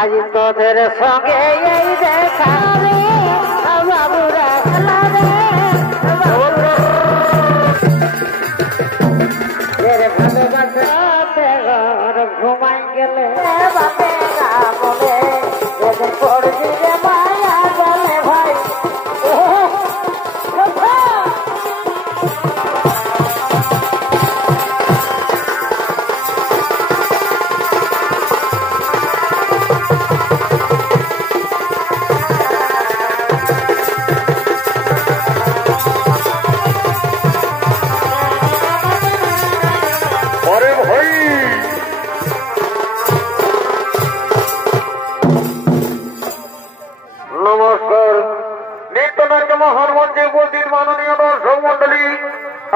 আজ তোদের সঙ্গে এই দেখা রে বাবুরা খেলা রে ভালোবাসাতে ঘর ঘুমাই গেলে বাপে বলে পড়বি রে মায়া গেলে ভাই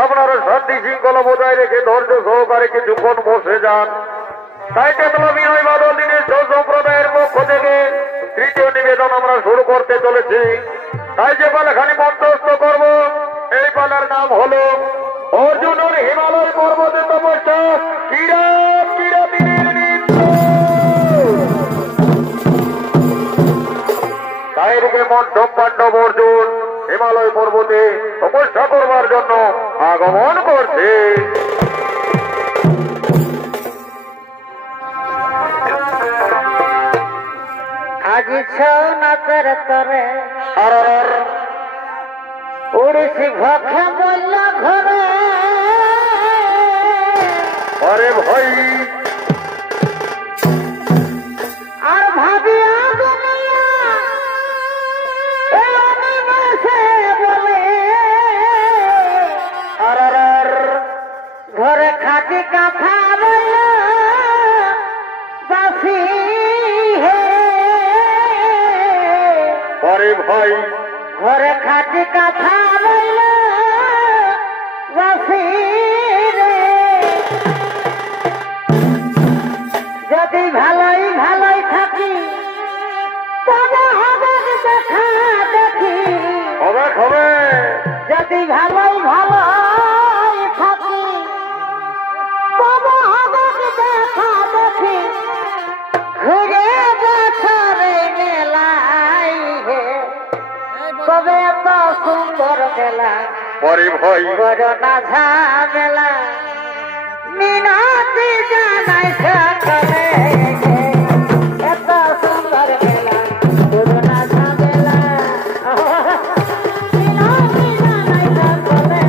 আপনারা শান্তি শৃঙ্খলা বজায় রেখে ধৈর্য সহকারে কিছুক্ষণ বসে যান। তাই তেতলা বিনয় বাদল দিনের সম্প্রদায়ের পক্ষ থেকে তৃতীয় নিবেদন আমরা শুরু করতে চলেছি। তাই যে পালাখানি মধ্যস্থ করব এই পালার নাম হলো অর্জুনের হিমালয় পর্বতে তপস্যা কিরাতির নৃত্য। তাই রূপে মণ্ডপ পাণ্ডব অর্জুন হিমালয় পর্বতে তপস্যা করবার জন্য আগমন করছে। আজ ছৌনাচের তরে উড়িছি ভক্ষে বলল ঘরে আরে ভাই আর ভাবিয়া ঘরে খাটি কাঁথা বলল বাসি হে আরে ভাই ঘরে খাটি কাঁথা বলল বাসি রে যদি ভালোই ভালোই থাকি তবে হবে দেখা দেখি হবে যদি ভালোই ভালো ঘুরে বছরে মেলাই হে তবে এত সুন্দর মেলা পরে ভাই করোনা ঝামেলা মিনতি জানাই সকলে এত সুন্দর মেলা করোনা ঝামেলা মিনতি জানাই সকলে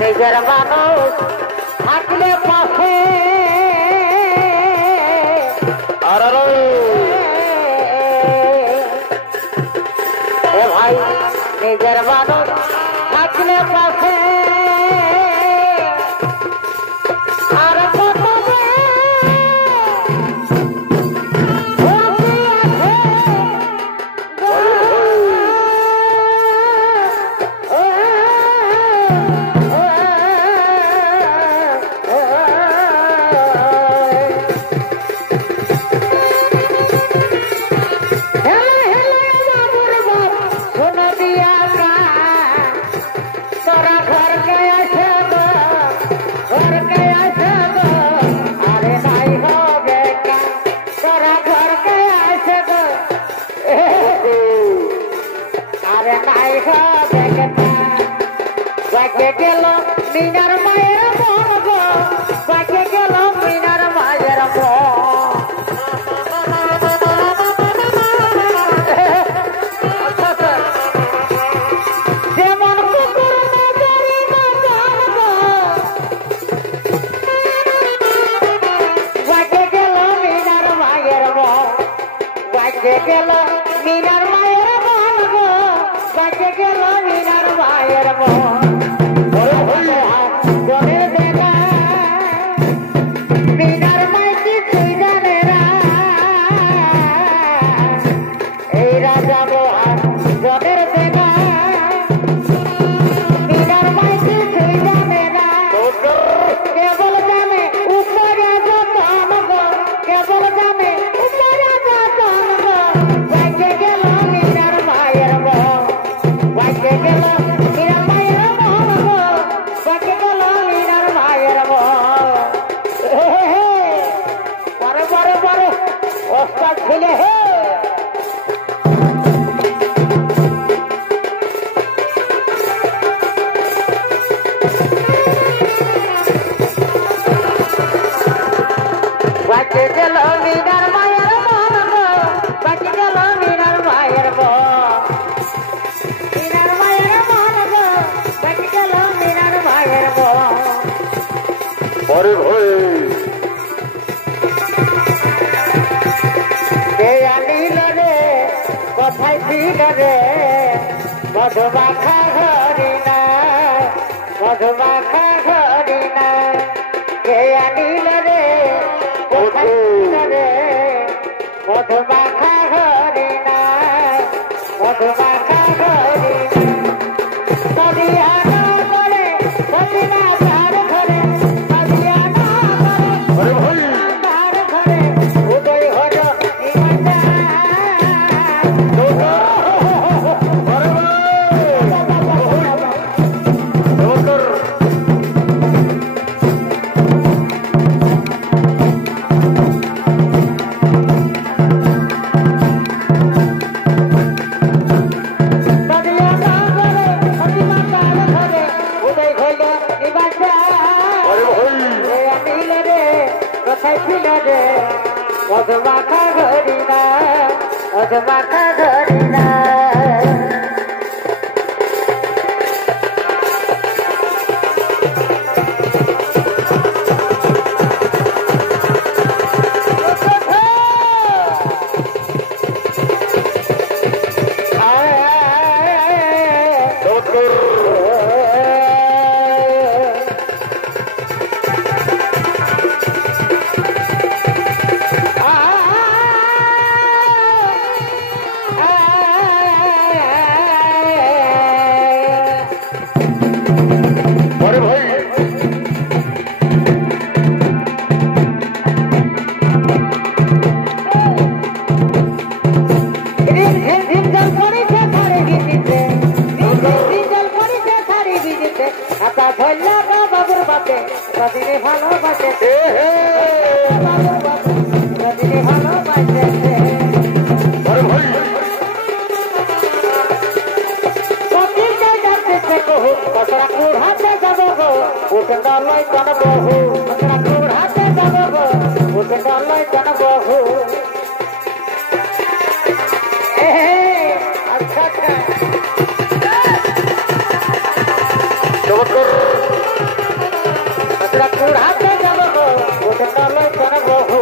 নিজের মানুষ থাকলে পাশে ভাই নিজের মানুষ থাকলে পাশে আর মিনার মায়ের মন গো বাকে গেল মিনার মায়ের যেমন কুকুর বাকে গেল মিনার মায়ের বাকে গেল মিনার মায়ের মন গো বাকে গেল মিনার মায়ের কোথায় ছিল রে মধুমাখা হরিণা মধুমাখা হরিণা কে আনিল রে কোথায় ছিল রে মধুমাখা হরিণা মধুমাখা হরিণা মদিয়ানা করে মদিনা ধার ঘরে মদিয়ানা করে ধার ঘরে উদয় হল নিমন্ত্রণ মধুমাখা হরিণা মধুমাখা হরিণা রজনী ভালোবাসে রজনী ভালোবাসে কতরা কুড়াতে যাবো গো উঠে ডালয় কোন বহু তোর হাতে যাব গো উঠে ডালয় কোন বহু আচ্ছা আচ্ছা তোর হাতে যাব গো উঠে ডালয় কোন বহু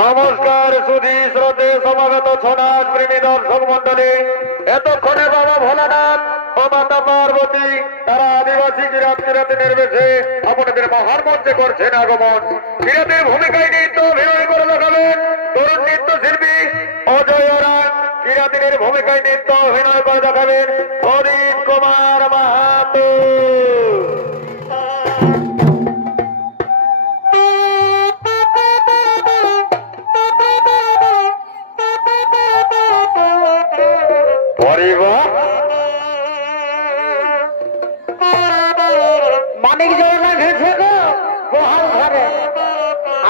নমস্কার সুধী শ্রদ্ধে সমাগত ছনাথ প্রেমী দর্শক মন্ডলী এতক্ষণে বাবা ভোলানাথ ও মাতা পার্বতী তারা আদিবাসী কিরাতি নির্বেশে আপনাদের মহান মঞ্চে করছেন আগমন কিরাতের ভূমিকায় নৃত্য অভিনয় করে দেখাবেন তরুণ নৃত্যশিল্পী অজয় রায় কিরাতিনের ভূমিকায় নৃত্য অভিনয় করে দেখাবেন হরিণ কুমার মাহাতো মানিক জয়না ঘেছে গো বহাল ঘরে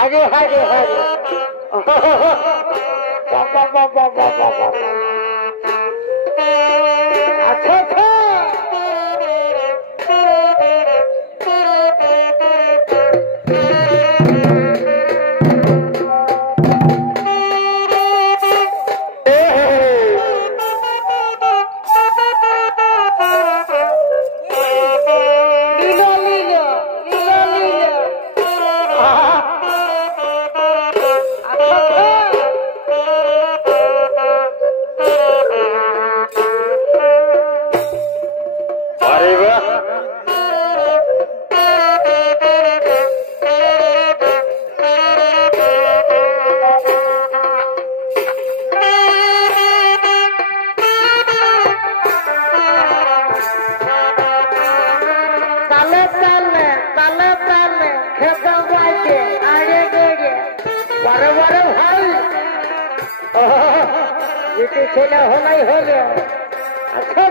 আগে হারে হারে আচ্ছা আচ্ছা ছেলে হলাই হলো আচ্ছা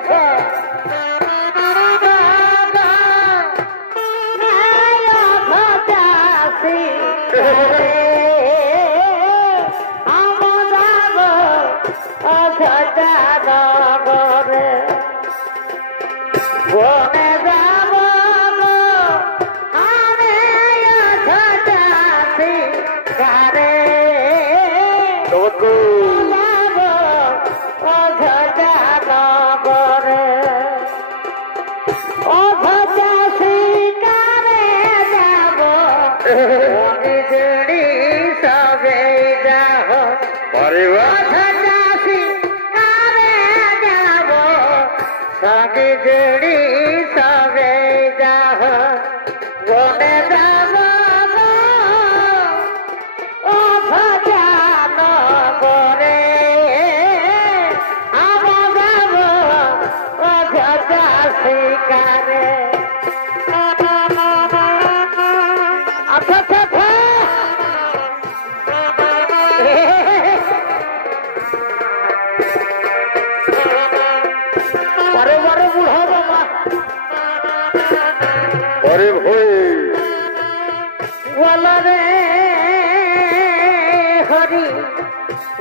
বনে যাব আমি কারে জড়ি সবে যাহ বনে যাব ও ভজান করে আমার যাব ও ভজা শিকারে আচ্ছা আচ্ছা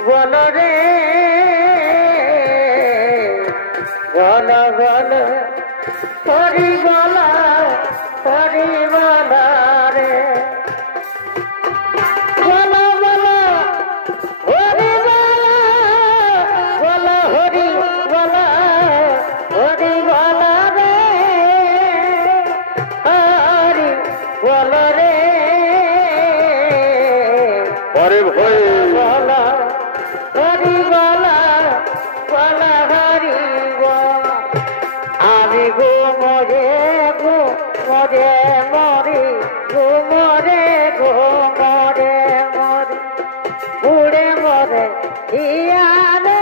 বলো রে বলো বলো হরি বলো রে বলো বলো হরি বলো হরি বলো রে হরি বলো রে আরে ভাই বলো হরি বলো হরি বল আমি মরে মরি মরে উড়ে মরে ইয়ারে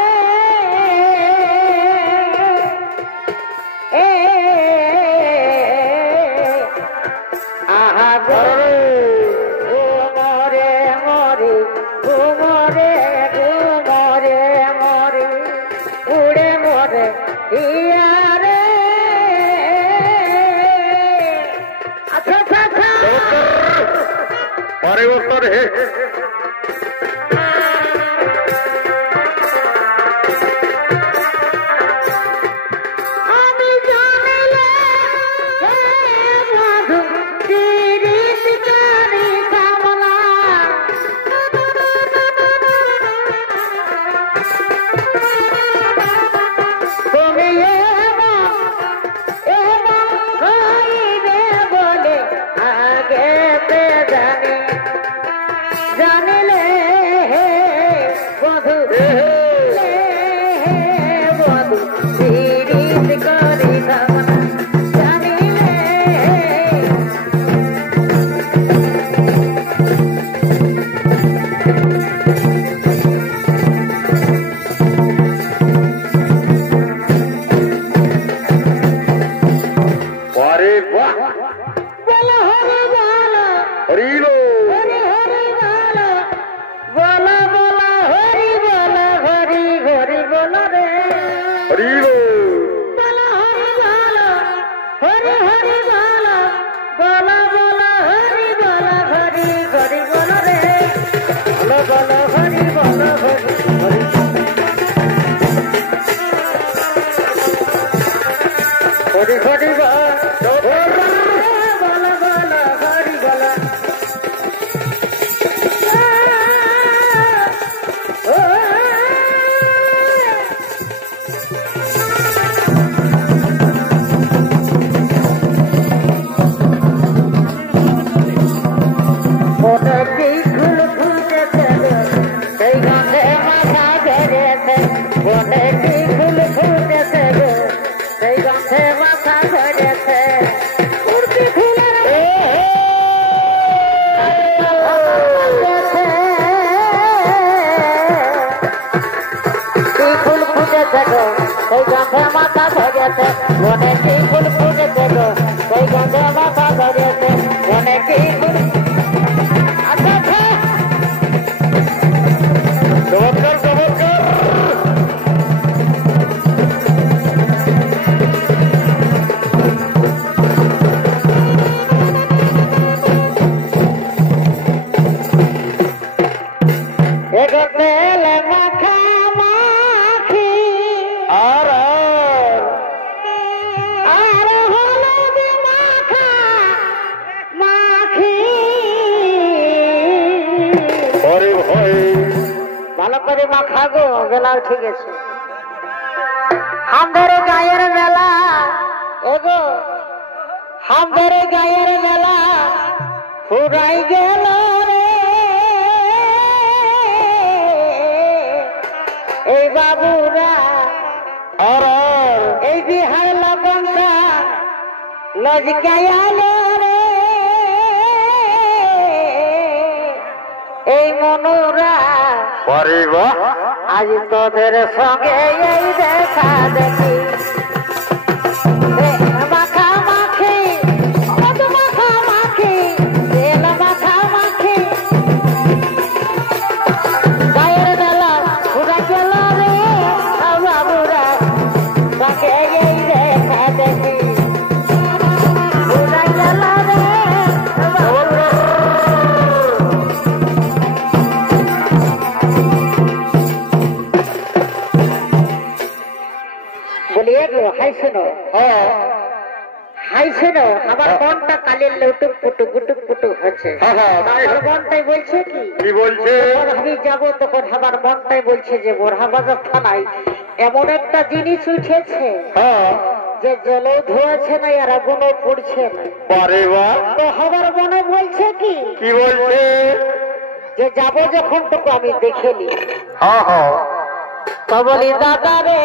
আহা মরে মরি উড়ে মরে ইয়ারে আরে ওস্তাদ হে আমি জানিলে মধু তিরিশ করি কামনা তুমি এমন হইবে বলে আগে জানি জানিলে মধু মধু তিরিশ করি কামনা জানিলে আরে বাহ বলো হরি বলো হরিলো হরি বলো হরি বলো রে হরিলো বলো হরি বলো হরি বলো রে বলো হরি বলো হরি হরি বলো হরি বলো মনে ফুল ফুটেছে সেই গন্ধে মাথা ধরেছে মনে ফুল ফুটেছে সেই গন্ধে মাথা ধরেছে উর্দি ফুলের ফুল ফুটেছে গো সেই গন্ধে মাথা ধরেছে মনে ফুল ফুটেছে গো সেই গন্ধে মাথা ধরেছে মনে ফুল চমৎকার চমৎকার তেল মাখা মাখি আর হলুদ মাখা মাখি আরে ভাই ভালো করে মাখা গো বেলা ঠিক আছে আমাদের গায়ের মেলা এগো আমাদের গায়ের মেলা ফুরাই গেল রে এই বাবুরা আর এই বিহার লগনটা লজকায়ালো রে এই মনোরা আরে বাহ আজ তোদের সঙ্গে এই দেখা দেখি মাখা মাখি মাখা মাখি তেল মাখা মাখি গায়ের মেলা ঘুরা গেল রে বাবুরা সঙ্গে এই দেখা দেখি ঘুরা গেল রে বাবুরা হাইছে না হ্যাঁ হাইছে না আমার মনটা কালের লুটুক পুটুক গুটুক পুটুক হচ্ছে হ্যাঁ, হ্যাঁ, তাই। আমার মনটাই বলছে কি কি বলছে যখন আমি যাবো তখন আমার মনটাই বলছে যে বোরহাবাজার থানায় এমন একটা জিনিস উঠেছে হ্যাঁ যে জলেও ধোয়াছে না আর আগুনও পড়ছে না পারে বা তো আমার মনে বলছে কি কি বলছে যে যাবো যখন তোকে আমি দেখে নি হ্যাঁ হ্যাঁ তো বলি দাদা রে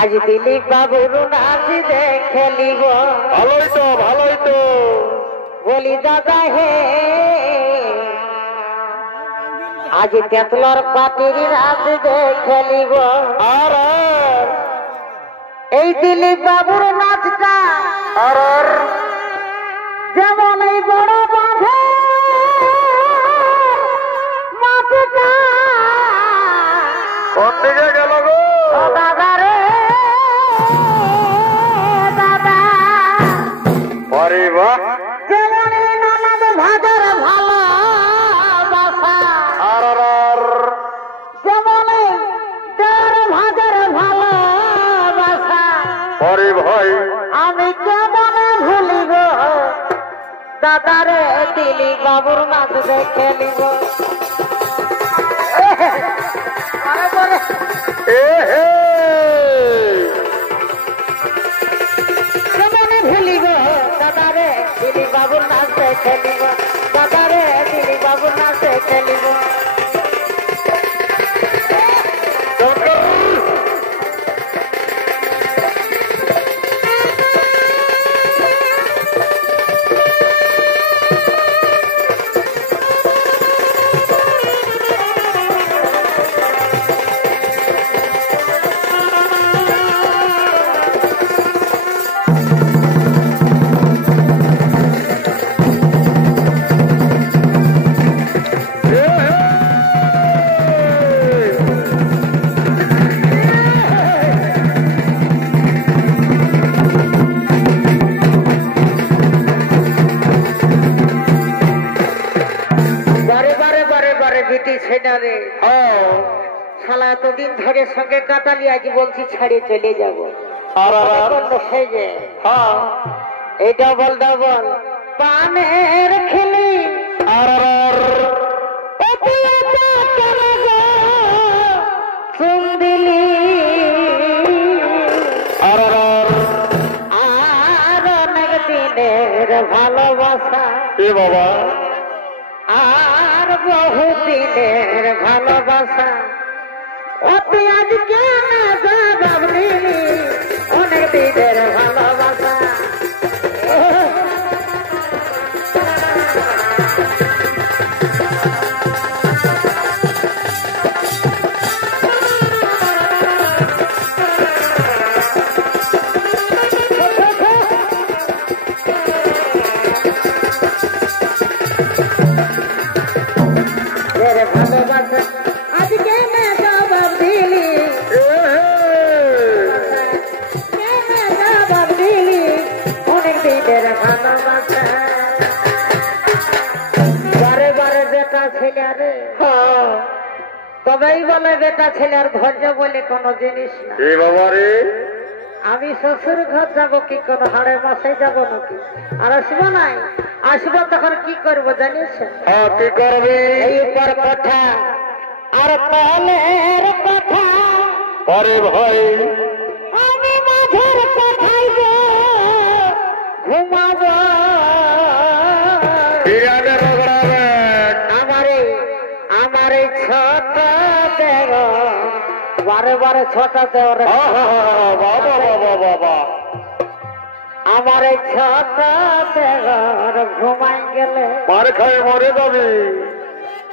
আজ দিলীপ বাবুর নাচ দেখে নিব ভালোই তো বলি দাদা হে আজ তেতলার পাটির নাচ দেখে নিব আর এই দিলীপ বাবুর নাচটা আর যেমন এই বড় বাঁধে মাটিটা কোন দিকে গেল গো ও দাদা রে দাদা পারে বা যেমন এই ননদ ভাজার ভালোবাসা আর যেমন এই দেড় ভাজার ভালোবাসা পারে ভাই আমি কেমন ভুলিব দাদা রে দিলীপ বাবুর নাচ দেখে নিব এ হে কেমন ভুলিব দাদা রে দিলীপ বাবুর নাচ দেখে নিব দাদা রে দিলীপ বাবুর নাচ দেখে নিব শালা এতদিন ধরে সঙ্গে কাটালি আজ বলছি ছাড়িয়ে চলে যাব আর সেজে হ্যাঁ এই ডবল ডবল পানের খেলি আর চুম দিলি আর আর অনেক দিনের ভালোবাসা এ বাবা আর বহু দিনের ভালোবাসা অতি আজ কেন জবাব দিলি অনেক দিনের ভালোবাসা ভালোবাসা আজকে না জবাব দিলি জবাব দিলি অনেক দিনের ভালোবাসা বারে বারে বেটা ছেলে রে তবেই বলে বেটা ছেলে আর ধৈর্য বলে কোনো জিনিস না এ বাবা রে আমি শ্বশুর ঘর যাবো কি কোনো হাড়ে মাসে যাবো নাকি আর আসবো নাই আসবো তখন কি করবো জানিস হ্যাঁ কি করবি এই উপর কথা আর পালের কথা আরে ভাই আমি মাঝের কথাই ঘুমাবো বিরিয়ানি রগড়াবেন আমার এই ছোট দেব বারে বারে ছোট দেব বাবা বাবা বাবা আমার এই ছোট দেব ঘুমাই গেলে মার খাই মরে যাবি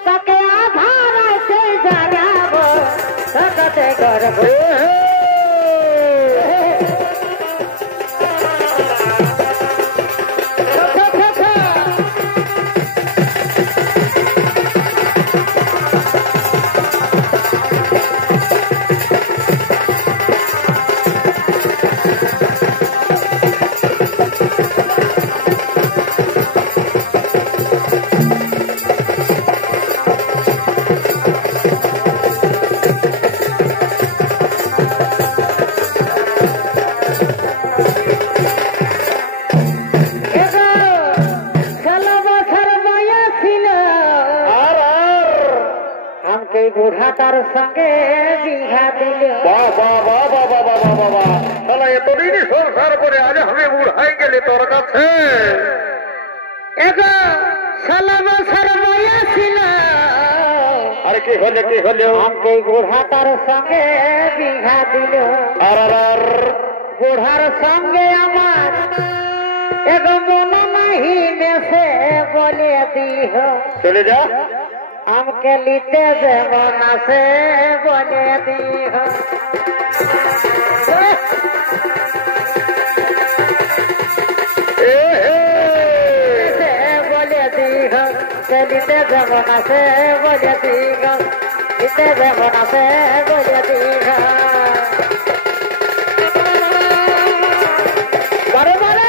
তাকে আধার আছে জানাবো ছোট দেব বুড়াটার সঙ্গে বিহা দিল বাবা বাবা বাবা বাবা বাবা তাহলে এতদিনই সংসার করে আজ আমি বুড়াই গেলি তোর কাছে এগো 16 বছর বয়স ছিল আরে কি হলো আমাকে বুড়াটার সঙ্গে বিহা দিল আর বুড়ার সঙ্গে আমার এগো মন নাহি মেসে বলে দিহ চলে যা আমাকে লিতে যেমন আছে বলে দিহ বলে দিহ লিতে যেমন আছে বলে দিহ লিতে যেমন আছে বলে দিহ বারে বারে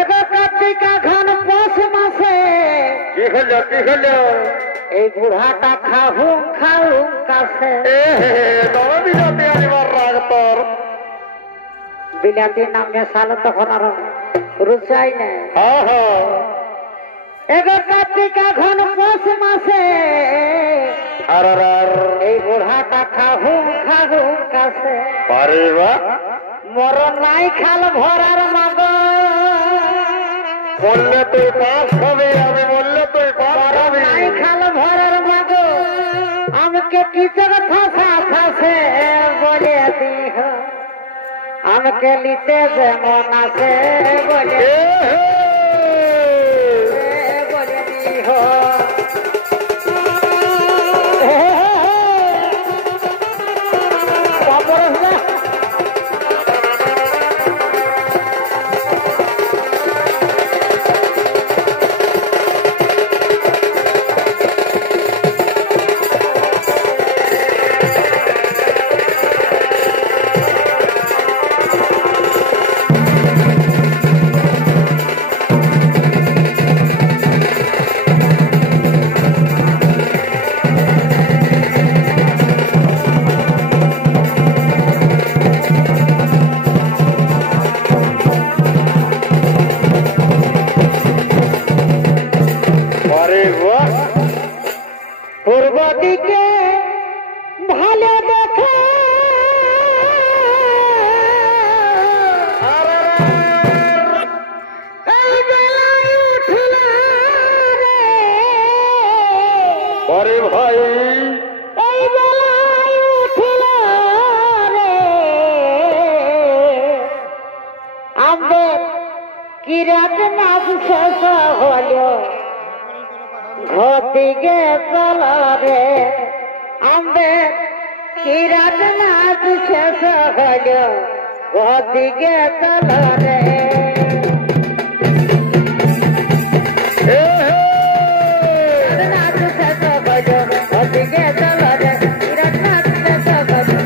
এগো কার্তিকা ঘন পৌষ মাসে কি হলো এই বুড়াটা খাহুম খাহুম কাছে বিরাতে আনিবার রাগ তোর বিলাতি নাম মেশালো তখন আর রুচাই নাই হ্যাঁ এগো কার্তিকা ঘন পৌষ মাসে আর এই বুড়াটা খাহুম খাহুম কাছে আরে বাহ মর নাই খাল ভরার মাগ বললে তুই পাস হবে আমি বললে তুই পাস হবে নাই খাল ভরার মাগ আমাকে কিচক ফাঁসা ফাঁসে বলে দিহ আমাকে লিতে যেমন আছে বলে বলে দিহ পূর্ব দিকে ভালো দেখা এই বেলায় উঠল রে আরে ভাই এই বেলায় উঠল রে আমাদের কিরাত নাচ শেষ হলো ঘটিকে চল রে আমাদের কিরাত নাচ শেষ হলো ঘটিকে চল রে নাচ শেষ হলো ঘটিকে চল রে কিরাত নাচ শেষ হলো